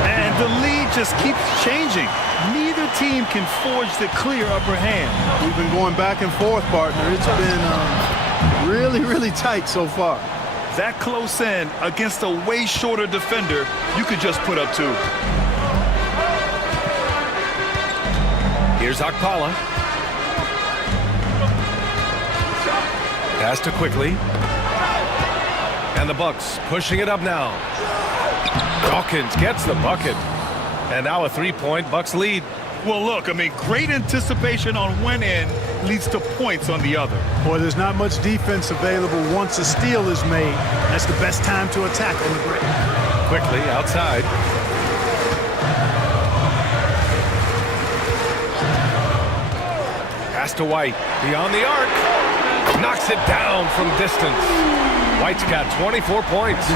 And the lead just keeps changing. Neither team can forge the clear upper hand. We've been going back and forth, partner. It's been really, really tight so far. That close in against a way shorter defender, you could just put up 2. Here's Akpala. Pass to Quickly. And the Bucks pushing it up now. Dawkins gets the bucket. And now a 3-point Bucks lead. Well, look, I mean, great anticipation on one end leads to points on the other. Boy, there's not much defense available once a steal is made. That's the best time to attack on the break. Quickly outside. Pass to White. Beyond the arc. Knocks it down from distance. White's got 24 points.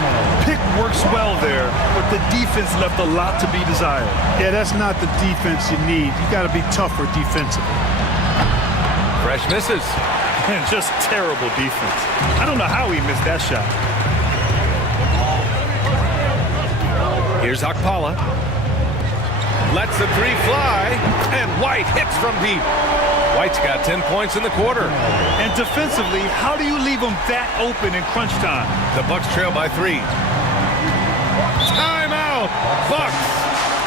Pick works well there, but the defense left a lot to be desired. Yeah, that's not the defense you need. You got to be tougher defensively. Fresh misses. And just terrible defense. I don't know how he missed that shot. Here's Akpala. Lets the 3 fly. And White hits from deep. White's got 10 points in the quarter. And defensively, how do you leave them that open in crunch time? The Bucks trail by 3. Timeout! Bucks!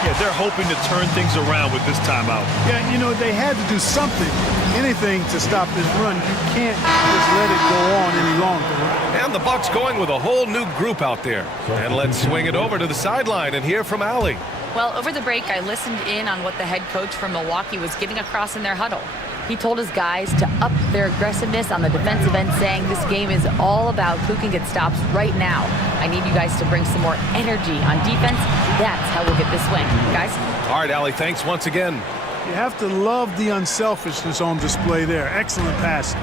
Yeah, they're hoping to turn things around with this timeout. Yeah, you know, they had to do something, anything to stop this run. You can't just let it go on any longer. And the Bucks going with a whole new group out there. And let's swing it over to the sideline and hear from Allie. Well, over the break, I listened in on what the head coach from Milwaukee was getting across in their huddle. He told his guys to up their aggressiveness on the defensive end, saying this game is all about who can get stops right now. I need you guys to bring some more energy on defense. That's how we'll get this win. Guys? All right, Allie, thanks once again. You have to love the unselfishness on display there. Excellent pass.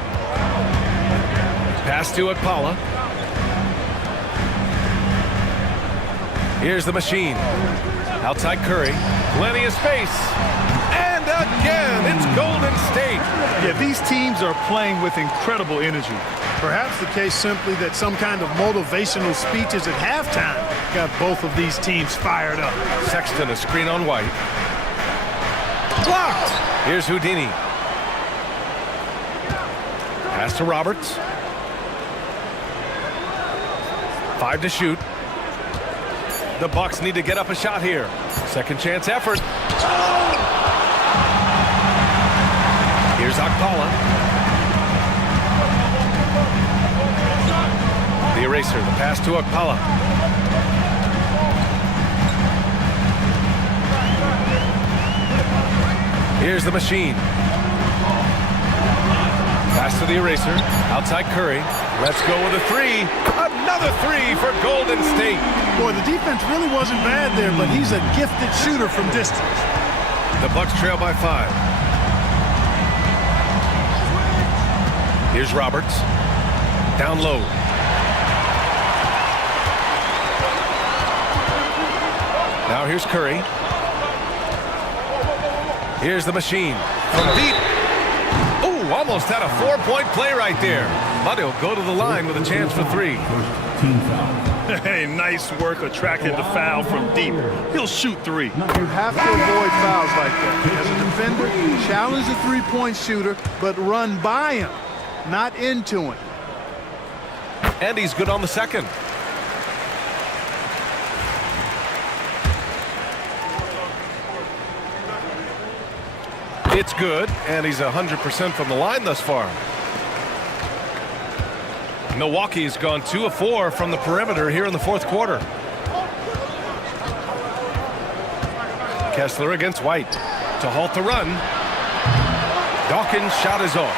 Pass to Akpala. Here's the machine. Outside Curry. Plenty of space. And again, it's Golden State. Yeah, these teams are playing with incredible energy. Perhaps the case simply that some kind of motivational speeches at halftime got both of these teams fired up. Sexton, a screen on White. Blocked. Here's Houdini. Pass to Roberts. 5 to shoot. The Bucks need to get up a shot here. Second chance effort. Here's Akpala. The eraser, the pass to Akpala. Here's the machine. Pass to the eraser. Outside Curry. Let's go with a 3. Another three for Golden State. Boy, the defense really wasn't bad there, but he's a gifted shooter from distance. The Bucks trail by 5. Here's Roberts. Down low. Now here's Curry. Here's the machine. From deep. Ooh, almost had a 4-point play right there. But he'll go to the line with a chance for 3. Team foul. Hey, nice work attracting the foul from deep. He'll shoot 3. You have to avoid fouls like that. As a defender, challenge the three-point shooter, but run by him, not into him. And he's good on the second. It's good, and he's 100% from the line thus far. Milwaukee's gone 2 of 4 from the perimeter here in the fourth quarter. Kessler against White to halt the run. Dawkins' shot is off.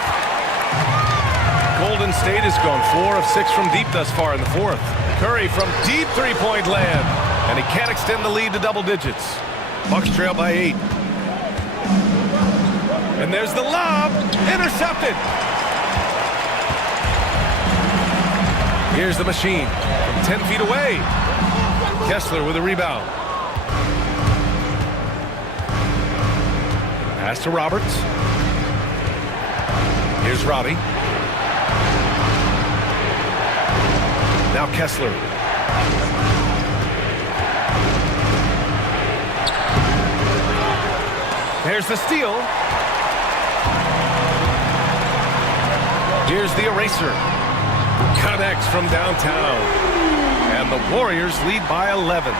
Golden State has gone 4 of 6 from deep thus far in the fourth. Curry from deep three-point land, and he can't extend the lead to double digits. Bucks trail by 8. And there's the lob, intercepted. Here's the machine from 10 feet away. Kessler with a rebound. Pass to Roberts. Here's Roddy. Now Kessler. There's the steal. Here's the eraser. Connects from downtown. And the Warriors lead by 11.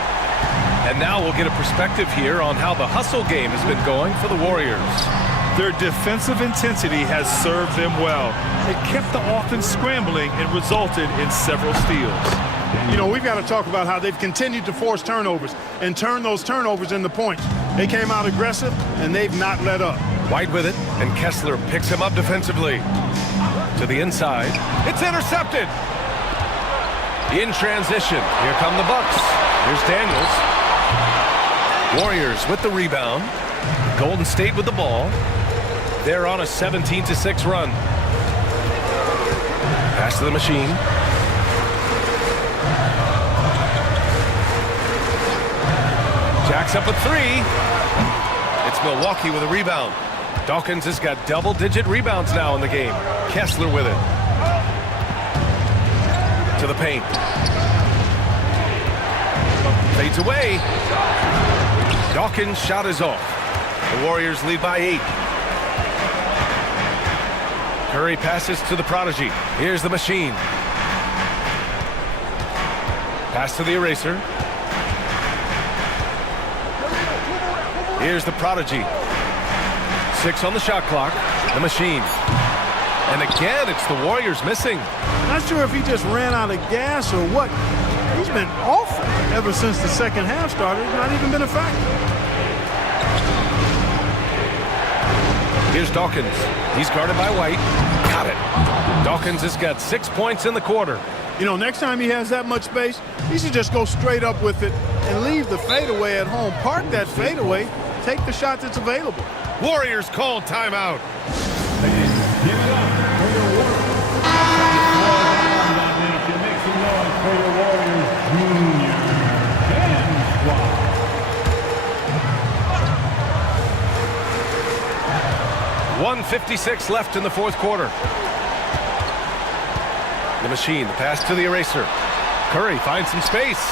And now we'll get a perspective here on how the hustle game has been going for the Warriors. Their defensive intensity has served them well. It kept the offense scrambling and resulted in several steals. You know, we've got to talk about how they've continued to force turnovers and turn those turnovers into points. They came out aggressive, and they've not let up. White with it, and Kessler picks him up defensively. To the inside. It's intercepted. In transition. Here come the Bucks. Here's Daniels. Warriors with the rebound. Golden State with the ball. They're on a 17-6 run. Pass to the machine. Jacks up a 3. It's Milwaukee with a rebound. Dawkins has got double-digit rebounds now in the game. Kessler with it. To the paint. Fades away. Dawkins' shot is off. The Warriors lead by 8. Curry passes to the prodigy. Here's the machine. Pass to the eraser. Here's the prodigy. 6 on the shot clock. The machine. And again, it's the Warriors missing. Not sure if he just ran out of gas or what. He's been awful ever since the second half started. Not even been a factor. Here's Dawkins. He's guarded by White. Got it. Dawkins has got 6 points in the quarter. You know, next time he has that much space, he should just go straight up with it and leave the fadeaway at home. Park that fadeaway. Take the shot that's available. Warriors called timeout. Give it up for the Warriors. Make some noise for the Warriors Junior and Squad. 1:56 left in the fourth quarter. The machine, the pass to the eraser. Curry finds some space.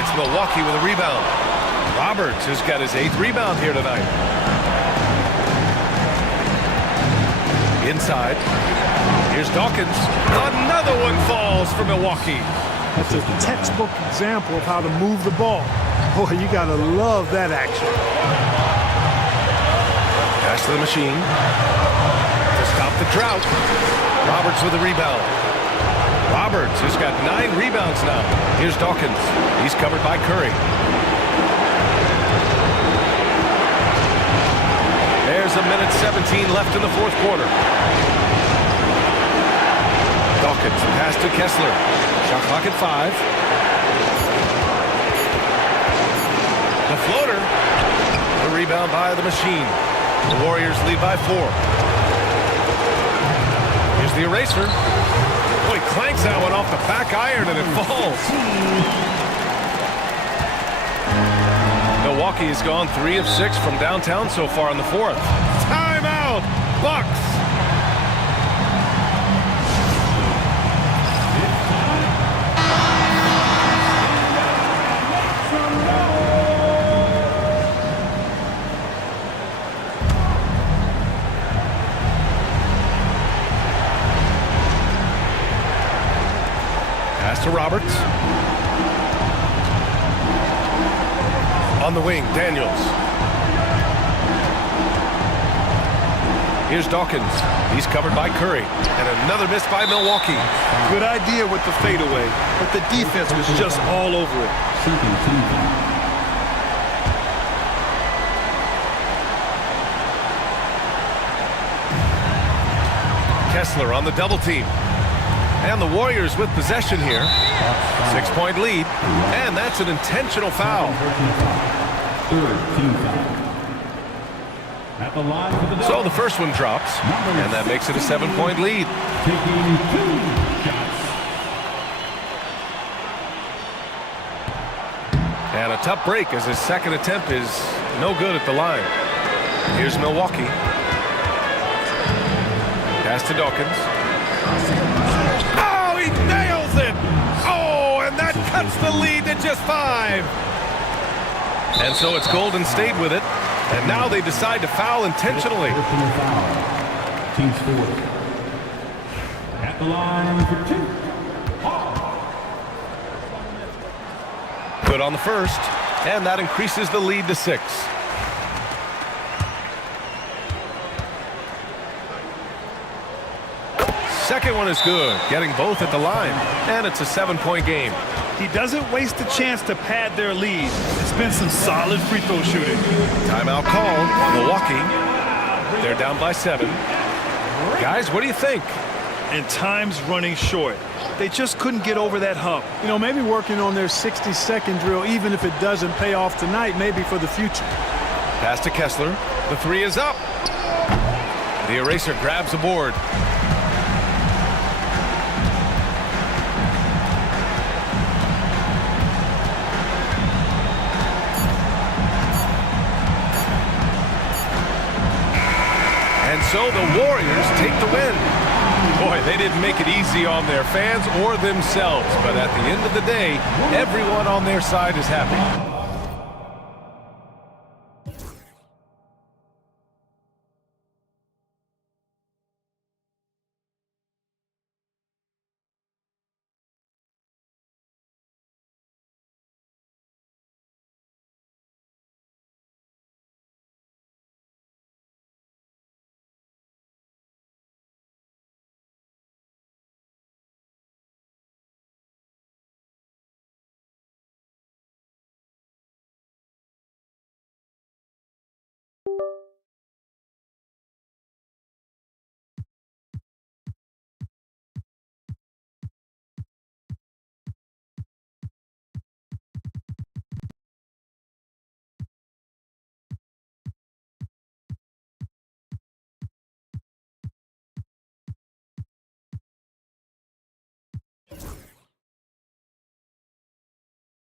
It's Milwaukee with a rebound. Roberts has got his 8th rebound here tonight. Inside. Here's Dawkins. Another one falls for Milwaukee. That's a textbook example of how to move the ball. Boy, you got to love that action. Pass to the machine. To stop the drought. Roberts with a rebound. Roberts has got 9 rebounds now. Here's Dawkins. He's covered by Curry. There's a minute 17 left in the fourth quarter. Dawkins pass to Kessler. Shot clock at 5. The floater. The rebound by the machine. The Warriors lead by 4. Here's the eraser. Boy, clanks that one off the back iron and it falls. Milwaukee has gone 3 of 6 from downtown so far in the 4th. Timeout, Bucks. Pass to Roberts. On the wing, Daniels. Here's Dawkins. He's covered by Curry. And another miss by Milwaukee. Good idea with the fadeaway, but the defense was just all over it. Kessler on the double team. And the Warriors with possession here. 6-point lead. And that's an intentional foul. So the first one drops. And that makes it a 7-point lead. And a tough break as his second attempt is no good at the line. Here's Milwaukee. Pass to Dawkins. Oh, he nails it! Oh, and that cuts the lead to just 5. And so it's Golden State with it. And now they decide to foul intentionally. Team scores. At the line for 2. Good on the first. And that increases the lead to 6. Second one is good, getting both at the line. And it's a 7-point game. He doesn't waste a chance to pad their lead. It's been some solid free throw shooting. Timeout called. Milwaukee. They're down by 7. Guys, what do you think? And time's running short. They just couldn't get over that hump. You know, maybe working on their 60-second drill, even if it doesn't pay off tonight, maybe for the future. Pass to Kessler. The 3 is up. The eraser grabs the board. And so the Warriors take the win. Boy, they didn't make it easy on their fans or themselves. But at the end of the day, everyone on their side is happy.